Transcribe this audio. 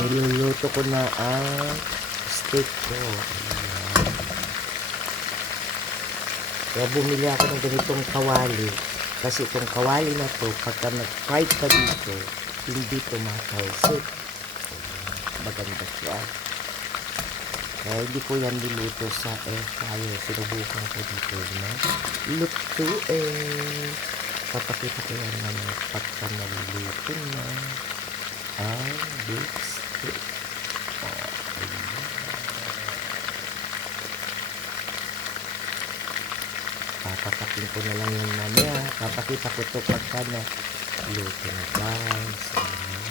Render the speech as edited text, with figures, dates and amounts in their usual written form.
Niluluto ko na ang steak ko. Ayan. Kaya bumili ako ng ganitong kawali. Kasi itong kawali na to, pagka nag-fry ka dito, hindi tumatalsik. Maganda siya. Kaya hindi ko yan niluto sa air fryer. Sinubukan ko dito na lutuin. Papakita ko yan naman pagka naluluto na ang beef steak. Ayan. Papapakin ko na lang yan mamaya. Papakita ko to pagka na luto na guys. Ayan.